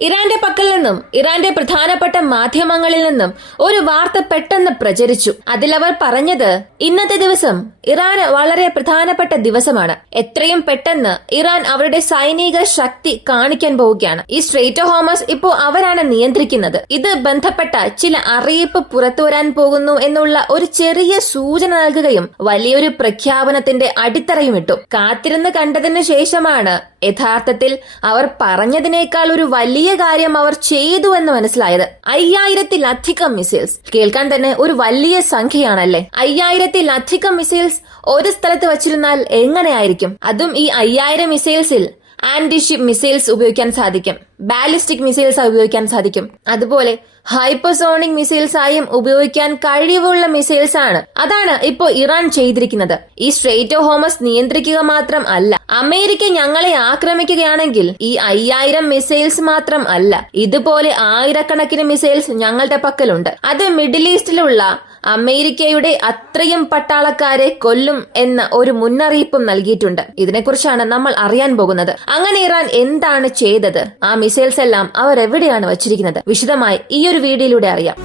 ഇറാന്റെ പക്കൽ നിന്നും ഇറാന്റെ പ്രധാനപ്പെട്ട മാധ്യമങ്ങളിൽ നിന്നും ഒരു വാർത്ത പെട്ടെന്ന് പ്രചരിച്ചു. അതിലവർ പറഞ്ഞത് ഇന്നത്തെ ദിവസം ഇറാന് വളരെ പ്രധാനപ്പെട്ട ദിവസമാണ്. എത്രയും പെട്ടെന്ന് ഇറാൻ അവരുടെ സൈനിക ശക്തി കാണിക്കാൻ പോവുകയാണ്. ഈ സ്ട്രെയ്റ്റ് ഓഫ് ഹോർമസ് ഇപ്പോ അവരാണ് നിയന്ത്രിക്കുന്നത്. ഇത് ബന്ധപ്പെട്ട ചില അറിയിപ്പ് പുറത്തുവരാൻ പോകുന്നു എന്നുള്ള ഒരു ചെറിയ സൂചന നൽകുകയും വലിയൊരു പ്രഖ്യാപനത്തിന്റെ അടിത്തറയും ഇട്ടു. കാത്തിരുന്ന് കണ്ടതിനു ശേഷമാണ് യഥാർത്ഥത്തിൽ അവർ പറഞ്ഞതിനേക്കാൾ ഒരു വലിയ കാര്യം അവർ ചെയ്തു എന്ന് മനസ്സിലായത്. 5000-ലധികം മിസൈൽസ്. കേൾക്കാൻ തന്നെ ഒരു വലിയ സംഖ്യയാണല്ലേ. 5000-ലധികം മിസൈൽസ് ഒരു സ്ഥലത്ത് വച്ചിരുന്നാൽ എങ്ങനെയായിരിക്കും? അതും ഈ 5000 മിസൈൽസിൽ ആന്റിഷിപ്പ് മിസൈൽസ് ഉപയോഗിക്കാൻ സാധിക്കും, ബാലിസ്റ്റിക് മിസൈൽസ് ഉപയോഗിക്കാൻ സാധിക്കും, അതുപോലെ ഹൈപ്പർസോണിക് മിസൈൽസ് ആയും ഉപയോഗിക്കാൻ കഴിവുള്ള മിസൈൽസ് ആണ്. അതാണ് ഇപ്പോ ഇറാൻ ചെയ്തിരിക്കുന്നത്. ഈ സ്ട്രെയ്റ്റ് ഓഫ് ഹോർമസ് നിയന്ത്രിക്കുക മാത്രം അല്ല, അമേരിക്ക ഞങ്ങളെ ആക്രമിക്കുകയാണെങ്കിൽ ഈ 5000 മിസൈൽസ് മാത്രം അല്ല, ഇതുപോലെ ആയിരക്കണക്കിന് മിസൈൽസ് ഞങ്ങളുടെ പക്കലുണ്ട്. അത് മിഡിൽ ഈസ്റ്റിലുള്ള അമേരിക്കയുടെ അത്രയും പട്ടാളക്കാരെ കൊല്ലും എന്ന ഒരു മുന്നറിയിപ്പും നൽകിയിട്ടുണ്ട്. ഇതിനെക്കുറിച്ചാണ് നമ്മൾ അറിയാൻ പോകുന്നത്. അങ്ങനെ ഇറാൻ എന്താണ് ചെയ്തത്, ആ മിസൈൽസ് എല്ലാം അവർ എവിടെയാണ് വച്ചിരിക്കുന്നത്, വിശദമായി ഈ ഒരു വീഡിയോയിലൂടെ അറിയാം.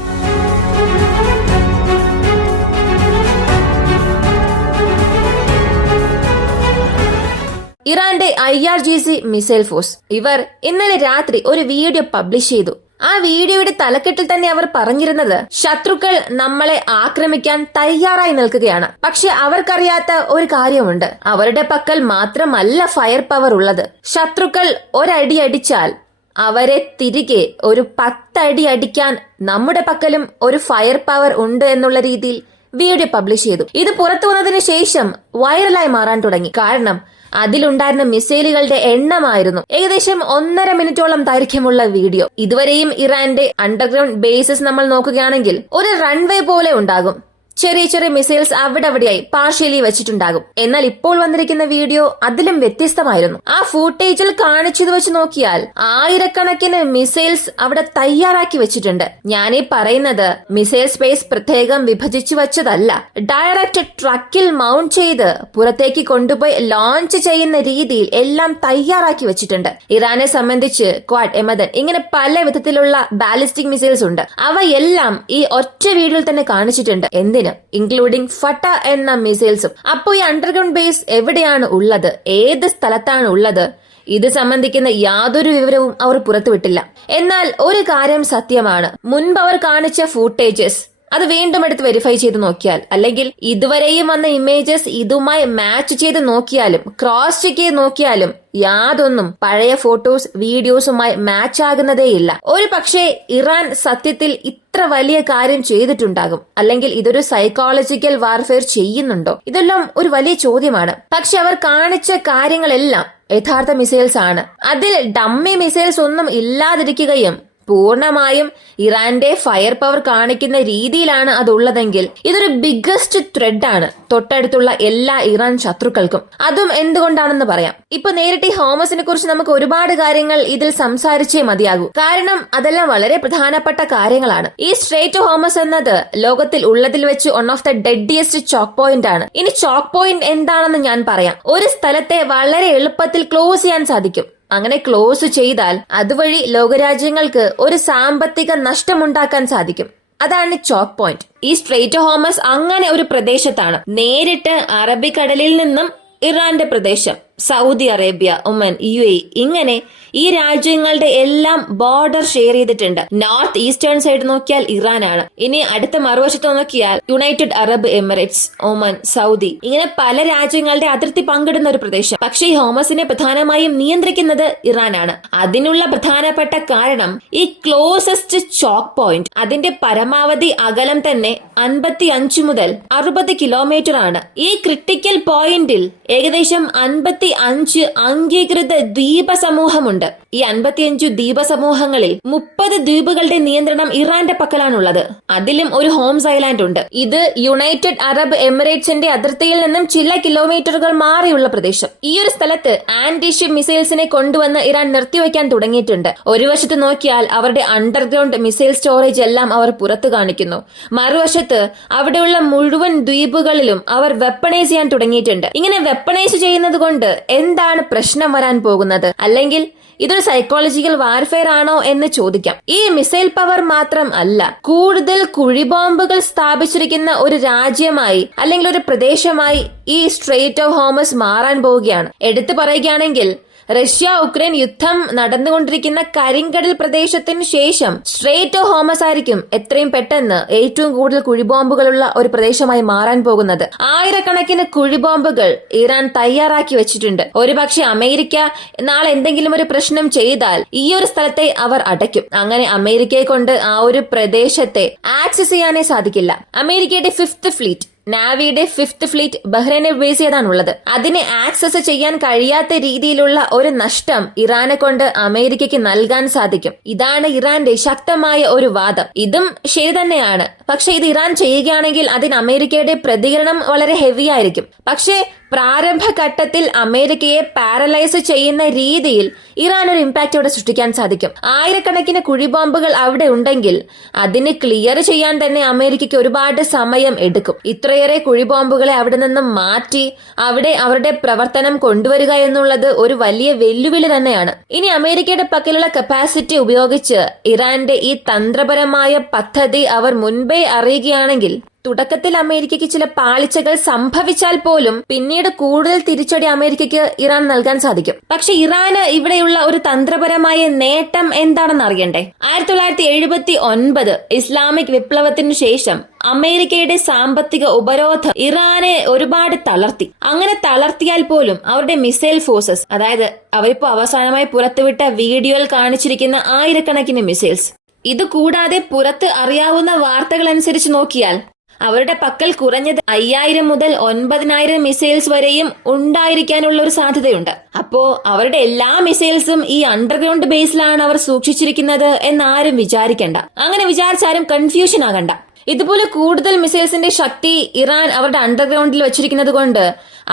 ഇറാന്റെ IRGC മിസൈൽ ഫോഴ്സ് ഇവർ ഇന്നലെ രാത്രി ഒരു വീഡിയോ പബ്ലിഷ് ചെയ്തു. ആ വീഡിയോയുടെ തലക്കെട്ടിൽ തന്നെ അവർ പറഞ്ഞിരുന്നത് ശത്രുക്കൾ നമ്മളെ ആക്രമിക്കാൻ തയ്യാറായി നിൽക്കുകയാണ്. പക്ഷെ അവർക്കറിയാത്ത ഒരു കാര്യമുണ്ട്. അവരുടെ പക്കൽ മാത്രമല്ല ഫയർ പവർ ഉള്ളത്. ശത്രുക്കൾ ഒരടി അടിച്ചാൽ അവരെ തിരികെ ഒരു 10 അടി അടിക്കാൻ നമ്മുടെ പക്കലും ഒരു ഫയർ പവർ ഉണ്ട് എന്നുള്ള രീതിയിൽ വീഡിയോ പബ്ലിഷ് ചെയ്തു. ഇത് പുറത്തു വന്നതിന് ശേഷം വൈറലായി മാറാൻ തുടങ്ങി. കാരണം അതിലുണ്ടായിരുന്ന മിസൈലുകളുടെ എണ്ണമായിരുന്നു. ഏകദേശം 1.5 മിനിറ്റോളം ദൈർഘ്യമുള്ള വീഡിയോ. ഇതുവരെയും ഇറാന്റെ അണ്ടർഗ്രൗണ്ട് ബേസസ് നമ്മൾ നോക്കുകയാണെങ്കിൽ ഒരു റൺവേ പോലെ ഉണ്ടാകും. ചെറിയ ചെറിയ മിസൈൽസ് അവിടെയായി പാർഷ്യലി വെച്ചിട്ടുണ്ടാകും. എന്നാൽ ഇപ്പോൾ വന്നിരിക്കുന്ന വീഡിയോ അതിലും വ്യത്യസ്തമായിരുന്നു. ആ ഫൂട്ടേജിൽ കാണിച്ചത് വെച്ച് നോക്കിയാൽ ആയിരക്കണക്കിന് മിസൈൽസ് അവിടെ തയ്യാറാക്കി വെച്ചിട്ടുണ്ട്. ഞാനീ പറയുന്നത് മിസൈൽ സ്പേസ് പ്രത്യേകം വിഭജിച്ചു വച്ചതല്ല. ഡയറക്റ്റ് ട്രക്കിൽ മൗണ്ട് ചെയ്ത് പുറത്തേക്ക് കൊണ്ടുപോയി ലോഞ്ച് ചെയ്യുന്ന രീതിയിൽ എല്ലാം തയ്യാറാക്കി വെച്ചിട്ടുണ്ട്. ഇറാനെ സംബന്ധിച്ച് ക്വാഡ്, എമദൻ ഇങ്ങനെ പല വിധത്തിലുള്ള ബാലിസ്റ്റിക് മിസൈൽസ് ഉണ്ട്. അവയെല്ലാം ഈ ഒറ്റ വീഡിയോയിൽ തന്നെ കാണിച്ചിട്ടുണ്ട്. എന്തിന്? ഇൻക്ലൂഡിംഗ് ഫട്ട എന്ന മിസൈൽസും. അപ്പോൾ ഈ അണ്ടർഗ്രൗണ്ട് ബേസ് എവിടെയാണ് ഉള്ളത്, ഏത് സ്ഥലത്താണ് ഉള്ളത്, ഇത് സംബന്ധിക്കുന്ന യാതൊരു വിവരവും അവർ പുറത്തുവിട്ടില്ല. എന്നാൽ ഒരു കാര്യം സത്യമാണ്, മുൻപ് അവർ കാണിച്ച ഫൂട്ടേജസ് അത് വീണ്ടും എടുത്ത് വെരിഫൈ ചെയ്ത് നോക്കിയാൽ, അല്ലെങ്കിൽ ഇതുവരെയും വന്ന ഇമേജസ് ഇതുമായി മാച്ച് ചെയ്ത് നോക്കിയാലും ക്രോസ് ചെക്ക് ചെയ്ത് നോക്കിയാലും യാതൊന്നും പഴയ ഫോട്ടോസ് വീഡിയോസുമായി മാച്ച് ആകുന്നതേയില്ല. ഒരു പക്ഷേ ഇറാൻ സത്യത്തിൽ ഇത്ര വലിയ കാര്യം ചെയ്തിട്ടുണ്ടാകും, അല്ലെങ്കിൽ ഇതൊരു സൈക്കോളജിക്കൽ വാർഫെയർ ചെയ്യുന്നുണ്ടോ? ഇതെല്ലാം ഒരു വലിയ ചോദ്യമാണ്. പക്ഷെ അവർ കാണിച്ച കാര്യങ്ങളെല്ലാം യഥാർത്ഥ മിസൈൽസ് ആണ്. അതിൽ ഡമ്മി മിസൈൽസ് ഒന്നും ഇല്ലാതിരിക്കുകയും പൂർണമായും ഇറാന്റെ ഫയർ പവർ കാണിക്കുന്ന രീതിയിലാണ് അതുള്ളതെങ്കിൽ ഇതൊരു ബിഗ്ഗസ്റ്റ് ത്രെഡ് ആണ് തൊട്ടടുത്തുള്ള എല്ലാ ഇറാൻ ശത്രുക്കൾക്കും. അതും എന്തുകൊണ്ടാണെന്ന് പറയാം. ഇപ്പൊ നേരിട്ട് ഈ ഹോമസിനെ കുറിച്ച് നമുക്ക് ഒരുപാട് കാര്യങ്ങൾ ഇതിൽ സംസാരിച്ചേ മതിയാകൂ. കാരണം അതെല്ലാം വളരെ പ്രധാനപ്പെട്ട കാര്യങ്ങളാണ്. ഈ സ്ട്രെയ്റ്റ് ഓഫ് ഹോമസ് എന്നത് ലോകത്തിൽ ഉള്ളതിൽ വെച്ച് one of the deadliest choke point ആണ്. ഇനി ചോക്ക് പോയിന്റ് എന്താണെന്ന് ഞാൻ പറയാം. ഒരു സ്ഥലത്തെ വളരെ എളുപ്പത്തിൽ ക്ലോസ് ചെയ്യാൻ സാധിക്കും. അങ്ങനെ ക്ലോസ് ചെയ്താൽ അതുവഴി ലോകരാജ്യങ്ങൾക്ക് ഒരു സാമ്പത്തിക നഷ്ടമുണ്ടാക്കാൻ സാധിക്കും. അതാണ് ചോക്ക് പോയിന്റ്. ഈ സ്ട്രെയ്റ്റ് ഓഫ് ഹോർമസ് അങ്ങനെ ഒരു പ്രദേശത്താണ്. നേരിട്ട് അറബിക്കടലിൽ നിന്നും ഇറാന്റെ പ്രദേശം, സൗദി അറേബ്യ, ഒമൻ, UAE ഇങ്ങനെ ഈ രാജ്യങ്ങളുടെ എല്ലാം ബോർഡർ ഷെയർ ചെയ്തിട്ടുണ്ട്. നോർത്ത് ഈസ്റ്റേൺ സൈഡ് നോക്കിയാൽ ഇറാനാണ്. ഇനി അടുത്ത മറുവശത്ത് നോക്കിയാൽ യുണൈറ്റഡ് അറബ് എമിറേറ്റ്സ്, ഒമൻ, സൗദി ഇങ്ങനെ പല രാജ്യങ്ങളുടെ അതിർത്തി പങ്കിടുന്ന ഒരു പ്രദേശം. പക്ഷേ ഈ ഹോമസിനെ പ്രധാനമായും നിയന്ത്രിക്കുന്നത് ഇറാനാണ്. അതിനുള്ള പ്രധാനപ്പെട്ട കാരണം ഈ ക്ലോസസ്റ്റ് ചോക്ക് പോയിന്റ്. അതിന്റെ പരമാവധി അകലം തന്നെ 55 മുതൽ 60 കിലോമീറ്റർ ആണ്. ഈ ക്രിട്ടിക്കൽ പോയിന്റിൽ ഏകദേശം 55 അംഗീകൃത ദ്വീപ സമൂഹമുണ്ട്. ഈ 55 ദ്വീപ സമൂഹങ്ങളിൽ 30 ദ്വീപുകളുടെ നിയന്ത്രണം ഇറാന്റെ പക്കലാണുള്ളത്. അതിലും ഒരു ഹോംസ് ഐലാൻഡ് ഉണ്ട്. ഇത് യുണൈറ്റഡ് അറബ് എമിറേറ്റ്സിന്റെ അതിർത്തിയിൽ നിന്നും ചില കിലോമീറ്ററുകൾ മാറിയുള്ള പ്രദേശം. ഈ ഒരു സ്ഥലത്ത് ആന്റിഷിപ്പ് മിസൈൽസിനെ കൊണ്ടുവന്ന് ഇറാൻ നിർത്തിവെക്കാൻ തുടങ്ങിയിട്ടുണ്ട്. ഒരു വശത്ത് നോക്കിയാൽ അവരുടെ അണ്ടർഗ്രൗണ്ട് മിസൈൽ സ്റ്റോറേജ് എല്ലാം അവർ പുറത്തു കാണിക്കുന്നു. മറുവശത്ത് അവിടെയുള്ള മുഴുവൻ ദ്വീപുകളിലും അവർ വെപ്പണൈസ് ചെയ്യാൻ തുടങ്ങിയിട്ടുണ്ട്. ഇങ്ങനെ വെപ്പണൈസ് ചെയ്യുന്നത് കൊണ്ട് എന്താണ് പ്രശ്നം വരാൻ പോകുന്നത്? അല്ലെങ്കിൽ ഇതൊരു ഇതൊരു സൈക്കോളജിക്കൽ വാർഫെയർ ആണോ എന്ന് ചോദിക്കാം. ഈ മിസൈൽ പവർ മാത്രം അല്ല, കൂടുതൽ കുഴിബോംബുകൾ സ്ഥാപിച്ചിരിക്കുന്ന ഒരു രാജ്യമായി അല്ലെങ്കിൽ ഒരു പ്രദേശമായി ഈ സ്ട്രെയിറ്റ് ഓഫ് ഹോർമസ് മാറാൻ പോവുകയാണ്. എടുത്തു പറയുകയാണെങ്കിൽ റഷ്യ ഉക്രൈൻ യുദ്ധം നടന്നുകൊണ്ടിരിക്കുന്ന കരിങ്കടൽ പ്രദേശത്തിന് ശേഷം സ്ട്രെയിറ്റ് ഓഫ് ഹോർമസ് ആയിരിക്കും എത്രയും പെട്ടെന്ന് ഏറ്റവും കൂടുതൽ കുഴിബോംബുകളുള്ള ഒരു പ്രദേശമായി മാറാൻ പോകുന്നത്. ആയിരക്കണക്കിന് കുഴിബോംബുകൾ ഇറാൻ തയ്യാറാക്കി വെച്ചിട്ടുണ്ട്. ഒരുപക്ഷെ അമേരിക്ക നാളെ എന്തെങ്കിലും ഒരു പ്രശ്നം ചെയ്താൽ ഈ ഒരു സ്ഥലത്തെ അവർ അടയ്ക്കും. അങ്ങനെ അമേരിക്കയെ കൊണ്ട് ആ ഒരു പ്രദേശത്തെ ആക്സസ് ചെയ്യാനേ സാധിക്കില്ല. അമേരിക്കയുടെ 5th ഫ്ലീറ്റ്, നാവിയുടെ 5th ഫ്ലീറ്റ് ബഹ്റൈനെ ബേസ് ചെയ്താണുള്ളത്. അതിനെ ആക്സസ് ചെയ്യാൻ കഴിയാത്ത രീതിയിലുള്ള ഒരു നഷ്ടം ഇറാനെ കൊണ്ട് അമേരിക്കയ്ക്ക് നൽകാൻ സാധിക്കും. ഇതാണ് ഇറാന്റെ ശക്തമായ ഒരു വാദം. ഇതും ശരി തന്നെയാണ്. പക്ഷെ ഇത് ഇറാൻ ചെയ്യുകയാണെങ്കിൽ അതിന് അമേരിക്കയുടെ പ്രതികരണം വളരെ ഹെവി ആയിരിക്കും. പക്ഷേ പ്രാരംഭഘട്ടത്തിൽ അമേരിക്കയെ പാരലൈസ് ചെയ്യുന്ന രീതിയിൽ ഇറാൻ ഒരു ഇമ്പാക്ട് അവിടെ സൃഷ്ടിക്കാൻ സാധിക്കും. ആയിരക്കണക്കിന് കുഴിബോംബുകൾ അവിടെ ഉണ്ടെങ്കിൽ അതിന് ക്ലിയർ ചെയ്യാൻ തന്നെ അമേരിക്കയ്ക്ക് ഒരുപാട് സമയം എടുക്കും. ഇത്രയേറെ കുഴിബോംബുകളെ അവിടെ നിന്നും മാറ്റി അവിടെ അവരുടെ പ്രവർത്തനം കൊണ്ടുവരിക എന്നുള്ളത് ഒരു വലിയ വെല്ലുവിളി തന്നെയാണ്. ഇനി അമേരിക്കയുടെ പക്കലുള്ള കപ്പാസിറ്റി ഉപയോഗിച്ച് ഇറാന്റെ ഈ തന്ത്രപരമായ പദ്ധതി അവർ മുൻപേ അറിയുകയാണെങ്കിൽ തുടക്കത്തിൽ അമേരിക്കയ്ക്ക് ചില പാളിച്ചകൾ സംഭവിച്ചാൽ പോലും പിന്നീട് കൂടുതൽ തിരിച്ചടി അമേരിക്കയ്ക്ക് ഇറാൻ നൽകാൻ സാധിക്കും. പക്ഷെ ഇറാന് ഇവിടെയുള്ള ഒരു തന്ത്രപരമായ നേട്ടം എന്താണെന്ന് അറിയണ്ടേ? 1979 ഇസ്ലാമിക് വിപ്ലവത്തിനു ശേഷം അമേരിക്കയുടെ സാമ്പത്തിക ഉപരോധം ഇറാനെ ഒരുപാട് തളർത്തി. അങ്ങനെ തളർത്തിയാൽ പോലും അവരുടെ മിസൈൽ ഫോഴ്സസ്, അതായത് അവരിപ്പോ അവസാനമായി പുറത്തുവിട്ട വീഡിയോയിൽ കാണിച്ചിരിക്കുന്ന ആയിരക്കണക്കിന് മിസൈൽസ്, ഇത് കൂടാതെ പുറത്ത് അറിയാവുന്ന വാർത്തകൾ അനുസരിച്ച് നോക്കിയാൽ അവരുടെ പക്കൽ കുറഞ്ഞത് 5000 മുതൽ 9000 മിസൈൽസ് വരെയും ഉണ്ടായിരിക്കാനുള്ള ഒരു സാധ്യതയുണ്ട്. അപ്പോ അവരുടെ എല്ലാ മിസൈൽസും ഈ അണ്ടർഗ്രൗണ്ട് ബേസിലാണ് അവർ സൂക്ഷിച്ചിരിക്കുന്നത് എന്നാരും വിചാരിക്കണ്ട. അങ്ങനെ വിചാരിച്ചാലും കൺഫ്യൂഷൻ ആകണ്ട. ഇതുപോലെ കൂടുതൽ മിസൈൽസിന്റെ ശക്തി ഇറാൻ അവരുടെ അണ്ടർഗ്രൗണ്ടിൽ വെച്ചിരിക്കുന്നത് കൊണ്ട്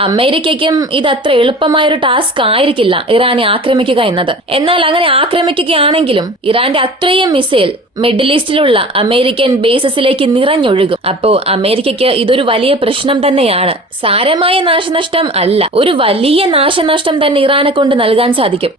അമേരിക്കയ്ക്കും ഇത് അത്ര എളുപ്പമായൊരു ടാസ്ക് ആയിരിക്കില്ല ഇറാനെ ആക്രമിക്കുക എന്നത്. എന്നാൽ അങ്ങനെ ആക്രമിക്കുകയാണെങ്കിലും ഇറാന്റെ അത്രയും മിസൈൽ മിഡിൽ ഈസ്റ്റിലുള്ള അമേരിക്കൻ ബേസസിലേക്ക് നിറഞ്ഞൊഴുകും. അപ്പോ അമേരിക്കയ്ക്ക് ഇതൊരു വലിയ പ്രശ്നം തന്നെയാണ്. സാരമായ നാശനഷ്ടം അല്ല, ഒരു വലിയ നാശനഷ്ടം തന്നെ ഇറാനെ കൊണ്ട് നൽകാൻ സാധിക്കും.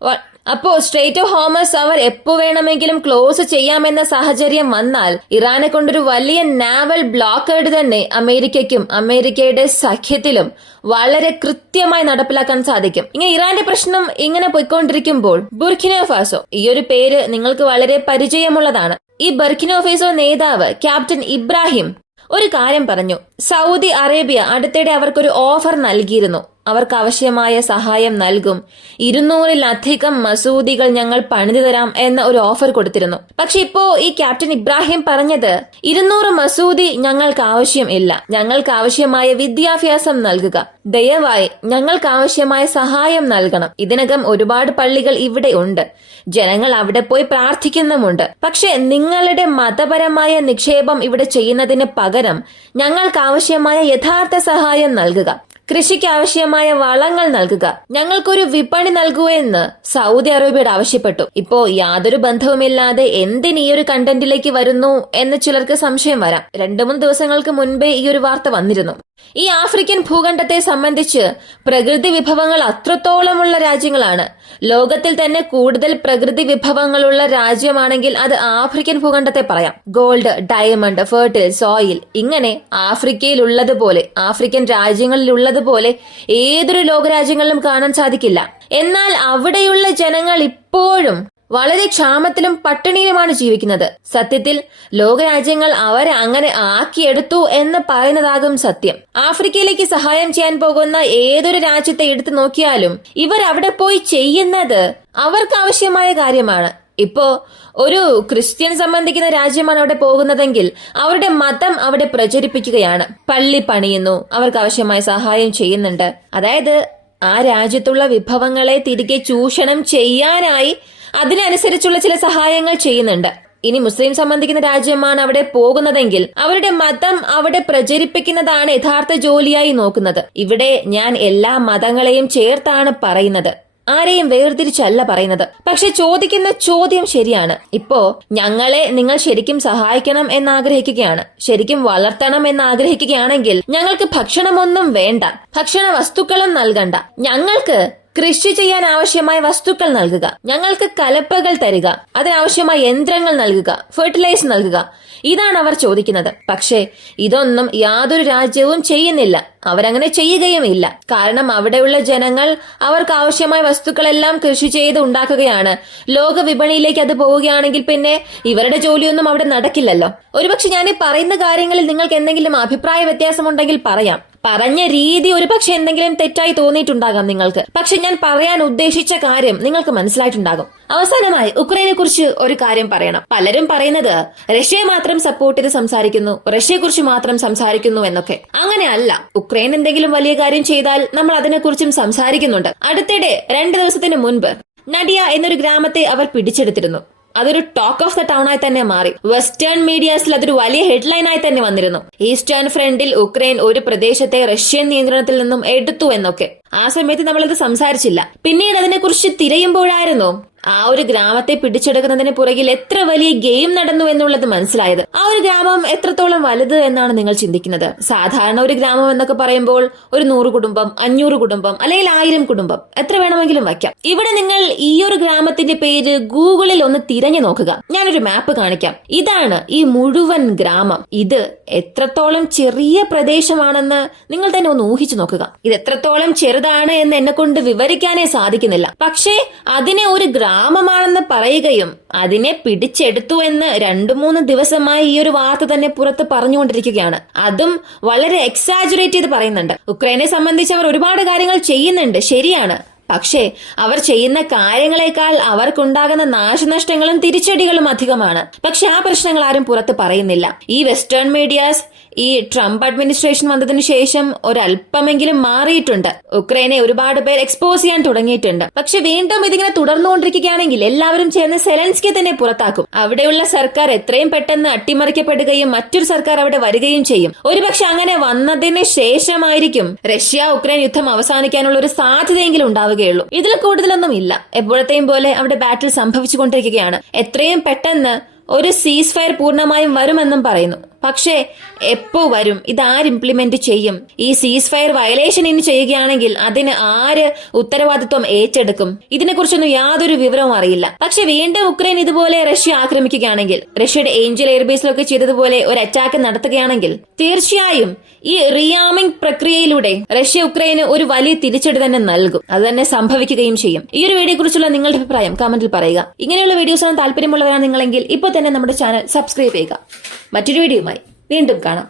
അപ്പോ സ്ട്രെയിറ്റ് ഓഫ് ഹോർമസ് അവർ എപ്പോ വേണമെങ്കിലും ക്ലോസ് ചെയ്യാമെന്ന സാഹചര്യം വന്നാൽ ഇറാനെ കൊണ്ടൊരു വലിയ നാവൽ ബ്ലോക്കേഡ് തന്നെ അമേരിക്കയ്ക്കും അമേരിക്കയുടെ സഖ്യത്തിലും വളരെ കൃത്യമായി നടപ്പിലാക്കാൻ സാധിക്കും. ഇങ്ങനെ ഇറാന്റെ പ്രശ്നം ഇങ്ങനെ പോയിക്കൊണ്ടിരിക്കുമ്പോൾ ബുർക്കിന ഫാസോ, ഈ ഒരു പേര് നിങ്ങൾക്ക് വളരെ പരിചയമുള്ളതാണ്. ഈ ബുർക്കിന ഫാസോ നേതാവ് ക്യാപ്റ്റൻ ഇബ്രാഹിം ഒരു കാര്യം പറഞ്ഞു. സൗദി അറേബ്യ അടുത്തിടെ അവർക്കൊരു ഓഫർ നൽകിയിരുന്നു. അവർക്ക് ആവശ്യമായ സഹായം നൽകും, 200-ലധികം മസൂദികൾ ഞങ്ങൾ പണിതു തരാം എന്ന ഒരു ഓഫർ കൊടുത്തിരുന്നു. പക്ഷെ ഇപ്പോ ഈ ക്യാപ്റ്റൻ ഇബ്രാഹിം പറഞ്ഞത് 200 മസൂദി ഞങ്ങൾക്ക് ആവശ്യം ഇല്ല, ഞങ്ങൾക്ക് ആവശ്യമായ വിദ്യാഭ്യാസം നൽകുക, ദയവായി ഞങ്ങൾക്ക് ആവശ്യമായ സഹായം നൽകണം. ഇതിനകം ഒരുപാട് പള്ളികൾ ഇവിടെ ഉണ്ട്, ജനങ്ങൾ അവിടെ പോയി പ്രാർത്ഥിക്കുന്നുമുണ്ട്. പക്ഷെ നിങ്ങളുടെ മതപരമായ നിക്ഷേപം ഇവിടെ ചെയ്യുന്നതിന് പകരം ഞങ്ങൾക്ക് ആവശ്യമായ യഥാർത്ഥ സഹായം നൽകുക, കൃഷിക്ക് ആവശ്യമായ വളങ്ങൾ നൽകുക, ഞങ്ങൾക്കൊരു വിപണി നൽകൂ എന്ന് സൗദി അറേബ്യയോട് ആവശ്യപ്പെട്ടു. ഇപ്പോ യാതൊരു ബന്ധവുമില്ലാതെ എന്തിന് ഈ ഒരു കണ്ടന്റിലേക്ക് വരുന്നു എന്ന് ചിലർക്ക് സംശയം വരാം. 2-3 ദിവസങ്ങൾക്ക് മുൻപേ ഈ ഒരു വാർത്ത വന്നിരുന്നു. ഈ ആഫ്രിക്കൻ ഭൂഖണ്ഡത്തെ സംബന്ധിച്ച് പ്രകൃതി വിഭവങ്ങൾ അത്രത്തോളമുള്ള രാജ്യങ്ങളാണ്. ലോകത്തിൽ തന്നെ കൂടുതൽ പ്രകൃതി വിഭവങ്ങളുള്ള രാജ്യമാണെങ്കിൽ അത് ആഫ്രിക്കൻ ഭൂഖണ്ഡത്തെ പറയാം. ഗോൾഡ്, ഡയമണ്ട്, ഫെർട്ടിൽ സോയിൽ, ഇങ്ങനെ ആഫ്രിക്കയിൽ ഉള്ളതുപോലെ, ആഫ്രിക്കൻ രാജ്യങ്ങളിൽ ഉള്ളതുപോലെ ഏതൊരു ലോകരാജ്യങ്ങളിലും കാണാൻ സാധിക്കില്ല. എന്നാൽ അവിടെയുള്ള ജനങ്ങൾ ഇപ്പോഴും വളരെ ക്ഷാമത്തിലും പട്ടിണിയിലുമാണ് ജീവിക്കുന്നത്. സത്യത്തിൽ ലോകരാജ്യങ്ങൾ അവരെ അങ്ങനെ ആക്കിയെടുത്തു എന്ന് പറയുന്നതാകും സത്യം. ആഫ്രിക്കയിലേക്ക് സഹായം ചെയ്യാൻ പോകുന്ന ഏതൊരു രാജ്യത്തെ എടുത്തു നോക്കിയാലും ഇവർ അവിടെ പോയി ചെയ്യുന്നത് അവർക്ക് ആവശ്യമായ കാര്യമാണ്. ഇപ്പോ ഒരു ക്രിസ്ത്യൻ സംബന്ധിക്കുന്ന രാജ്യമാണ് അവിടെ പോകുന്നതെങ്കിൽ അവരുടെ മതം അവിടെ പ്രചരിപ്പിക്കുകയാണ്, പള്ളി പണിയുന്നു, അവർക്ക് ആവശ്യമായ സഹായം ചെയ്യുന്നുണ്ട്. അതായത് ആ രാജ്യത്തുള്ള വിഭവങ്ങളെ തിരികെ ചൂഷണം ചെയ്യാനായി അതിനനുസരിച്ചുള്ള ചില സഹായങ്ങൾ ചെയ്യുന്നുണ്ട്. ഇനി മുസ്ലിം സംബന്ധിക്കുന്ന രാജ്യമാണ് അവിടെ പോകുന്നതെങ്കിൽ അവരുടെ മതം അവിടെ പ്രചരിപ്പിക്കുന്നതാണ് യഥാർത്ഥ ജോലിയായി നോക്കുന്നത്. ഇവിടെ ഞാൻ എല്ലാ മതങ്ങളെയും ചേർത്താണ് പറയുന്നത്, ആരെയും വേർതിരിച്ചല്ല പറയുന്നത്. പക്ഷെ ചോദിക്കുന്ന ചോദ്യം ശരിയാണ്. ഇപ്പോ ഞങ്ങളെ നിങ്ങൾ ശരിക്കും സഹായിക്കണം എന്നാഗ്രഹിക്കുകയാണ്, ശരിക്കും വളർത്തണം എന്നാഗ്രഹിക്കുകയാണെങ്കിൽ ഞങ്ങൾക്ക് ഭക്ഷണമൊന്നും വേണ്ട, ഭക്ഷണ വസ്തുക്കളും നൽകണ്ട, ഞങ്ങൾക്ക് കൃഷി ചെയ്യാൻ ആവശ്യമായ വസ്തുക്കൾ നൽകുക, ഞങ്ങൾക്ക് കലപ്പകൾ തരിക, അതിനാവശ്യമായ യന്ത്രങ്ങൾ നൽകുക, ഫെർട്ടിലൈസർ നൽകുക. ഇതാണ് അവർ ചോദിക്കുന്നത്. പക്ഷേ ഇതൊന്നും യാതൊരു രാജ്യവും ചെയ്യുന്നില്ല. അവരങ്ങനെ ചെയ്യുകയുമില്ല. കാരണം അവിടെയുള്ള ജനങ്ങൾ അവർക്ക് ആവശ്യമായ വസ്തുക്കളെല്ലാം കൃഷി ചെയ്ത് ഉണ്ടാക്കുകയാണ്. ലോക വിപണിയിലേക്ക് അത് പോവുകയാണെങ്കിൽ പിന്നെ ഇവരുടെ ജോലിയൊന്നും അവിടെ നടക്കില്ലല്ലോ. ഒരുപക്ഷെ ഞാൻ ഈ പറയുന്ന കാര്യങ്ങളിൽ നിങ്ങൾക്ക് എന്തെങ്കിലും അഭിപ്രായ വ്യത്യാസമുണ്ടെങ്കിൽ പറയാം. പറഞ്ഞ രീതി ഒരുപക്ഷെ എന്തെങ്കിലും തെറ്റായി തോന്നിയിട്ടുണ്ടാകാം നിങ്ങൾക്ക്. പക്ഷെ ഞാൻ പറയാൻ ഉദ്ദേശിച്ച കാര്യം നിങ്ങൾക്ക് മനസ്സിലായിട്ടുണ്ടാകും. അവസാനമായി ഉക്രൈനെ കുറിച്ച് ഒരു കാര്യം പറയണം. പലരും പറയുന്നത് റഷ്യയെ മാത്രം സപ്പോർട്ട് ചെയ്ത് സംസാരിക്കുന്നു, റഷ്യയെ കുറിച്ച് മാത്രം സംസാരിക്കുന്നു എന്നൊക്കെ. അങ്ങനെയല്ല. ഉക്രൈൻ എന്തെങ്കിലും വലിയ കാര്യം ചെയ്താൽ നമ്മൾ അതിനെക്കുറിച്ചും സംസാരിക്കുന്നുണ്ട്. അടുത്തിടെ 2 ദിവസത്തിന് മുൻപ് നഡിയ എന്നൊരു ഗ്രാമത്തെ അവർ പിടിച്ചെടുത്തിരുന്നു. അതൊരു ടോക്ക് ഓഫ് ദ ടൗൺ ആയി തന്നെ മാറി. വെസ്റ്റേൺ മീഡിയാസിൽ അതൊരു വലിയ ഹെഡ്ലൈൻ ആയി തന്നെ വന്നിരുന്നു. ഈസ്റ്റേൺ ഫ്രണ്ടിൽ ഉക്രൈൻ ഒരു പ്രദേശത്തെ റഷ്യൻ നിയന്ത്രണത്തിൽ നിന്നും എടുത്തു എന്നൊക്കെ. ആ സമയത്ത് നമ്മളത് സംസാരിച്ചില്ല. പിന്നീട് അതിനെക്കുറിച്ച് തിരയുമ്പോഴായിരുന്നു ആ ഒരു ഗ്രാമത്തെ പിടിച്ചെടുക്കുന്നതിന് പുറകിൽ എത്ര വലിയ ഗെയിം നടന്നു എന്നുള്ളത് മനസ്സിലായത്. ആ ഒരു ഗ്രാമം എത്രത്തോളം വലുത് എന്നാണ് നിങ്ങൾ ചിന്തിക്കുന്നത്. സാധാരണ ഒരു ഗ്രാമം എന്നൊക്കെ പറയുമ്പോൾ ഒരു 100 കുടുംബം, 500 കുടുംബം, അല്ലെങ്കിൽ 1000 കുടുംബം, എത്ര വേണമെങ്കിലും വയ്ക്കാം. ഇവിടെ നിങ്ങൾ ഈ ഒരു ഗ്രാമത്തിന്റെ പേര് ഗൂഗിളിൽ ഒന്ന് തിരഞ്ഞു നോക്കുക. ഞാനൊരു മാപ്പ് കാണിക്കാം. ഇതാണ് ഈ മുഴുവൻ ഗ്രാമം. ഇത് എത്രത്തോളം ചെറിയ പ്രദേശമാണെന്ന് നിങ്ങൾ തന്നെ ഒന്ന് ഊഹിച്ചു നോക്കുക. ഇത് എത്രത്തോളം ചെറുതാണ് എന്ന് എന്നെ കൊണ്ട് വിവരിക്കാനേ സാധിക്കുന്നില്ല. പക്ഷേ അതിനെ ഒരു ഗ്രാമമാണെന്ന് പറയുകയും അതിനെ പിടിച്ചെടുത്തു എന്ന് 2-3 ദിവസമായി ഈ ഒരു വാർത്ത തന്നെ പുറത്ത് പറഞ്ഞുകൊണ്ടിരിക്കുകയാണ്. അതും വളരെ എക്സാജുറേറ്റ് ചെയ്ത് പറയുന്നുണ്ട്. ഉക്രൈനെ സംബന്ധിച്ച് അവർ ഒരുപാട് കാര്യങ്ങൾ ചെയ്യുന്നുണ്ട്, ശരിയാണ്. പക്ഷേ അവർ ചെയ്യുന്ന കാര്യങ്ങളെക്കാൾ അവർക്കുണ്ടാകുന്ന നാശനഷ്ടങ്ങളും തിരിച്ചടികളും അധികമാണ്. പക്ഷെ ആ പ്രശ്നങ്ങൾ ആരും പുറത്ത് പറയുന്നില്ല. ഈ വെസ്റ്റേൺ മീഡിയാസ് ഈ ട്രംപ് അഡ്മിനിസ്ട്രേഷൻ വന്നതിന് ശേഷം ഒരല്പമെങ്കിലും മാറിയിട്ടുണ്ട്. ഉക്രൈനെ ഒരുപാട് പേർ എക്സ്പോസ് ചെയ്യാൻ തുടങ്ങിയിട്ടുണ്ട്. പക്ഷെ വീണ്ടും ഇതിങ്ങനെ തുടർന്നുകൊണ്ടിരിക്കുകയാണെങ്കിൽ എല്ലാവരും ചേർന്ന് സെലൻസ്കിയെ തന്നെ പുറത്താക്കും. അവിടെയുള്ള സർക്കാർ എത്രയും പെട്ടെന്ന് അട്ടിമറിക്കപ്പെടുകയും മറ്റൊരു സർക്കാർ അവിടെ വരികയും ചെയ്യും. ഒരുപക്ഷെ അങ്ങനെ വന്നതിന് ശേഷമായിരിക്കും റഷ്യ ഉക്രൈൻ യുദ്ധം അവസാനിക്കാനുള്ള ഒരു സാധ്യതയെങ്കിലും ഉണ്ടാവുകയുള്ളൂ. ഇതിൽ കൂടുതലൊന്നും ഇല്ല. എപ്പോഴത്തെയും പോലെ അവിടെ ബാറ്റിൽ സംഭവിച്ചുകൊണ്ടിരിക്കുകയാണ്. എത്രയും പെട്ടെന്ന് ഒരു സീസ് ഫയർ പൂർണ്ണമായും വരുമെന്നും പറയുന്നു. പക്ഷേ എപ്പോ വരും? ഇതാര് ഇംപ്ലിമെന്റ് ചെയ്യും? ഈ സീസ് ഫയർ വയലേഷൻ ഇനി ചെയ്യുകയാണെങ്കിൽ അതിന് ആര് ഉത്തരവാദിത്വം ഏറ്റെടുക്കും? ഇതിനെക്കുറിച്ചൊന്നും യാതൊരു വിവരവും അറിയില്ല. പക്ഷെ വീണ്ടും ഉക്രൈൻ ഇതുപോലെ റഷ്യ ആക്രമിക്കുകയാണെങ്കിൽ, റഷ്യയുടെ ഏഞ്ചൽ എയർബേസിലൊക്കെ ചെയ്തതുപോലെ ഒരു അറ്റാക്ക് നടത്തുകയാണെങ്കിൽ തീർച്ചയായും ഈ റീആമിംഗ് പ്രക്രിയയിലൂടെ റഷ്യ ഉക്രൈന് ഒരു വലിയ തിരിച്ചടി തന്നെ നൽകും. അത് തന്നെ സംഭവിക്കുകയും ചെയ്യും. ഈ ഒരു വീഡിയോ കുറിച്ചുള്ള നിങ്ങളുടെ അഭിപ്രായം കമന്റിൽ പറയുക. ഇങ്ങനെയുള്ള വീഡിയോസ് താല്പര്യമുള്ളവരാണ് നിങ്ങളെങ്കിൽ ഇപ്പോൾ തന്നെ നമ്മുടെ ചാനൽ സബ്സ്ക്രൈബ് ചെയ്യുക. മറ്റൊരു വീഡിയോയുമായി വീണ്ടും കാണാം.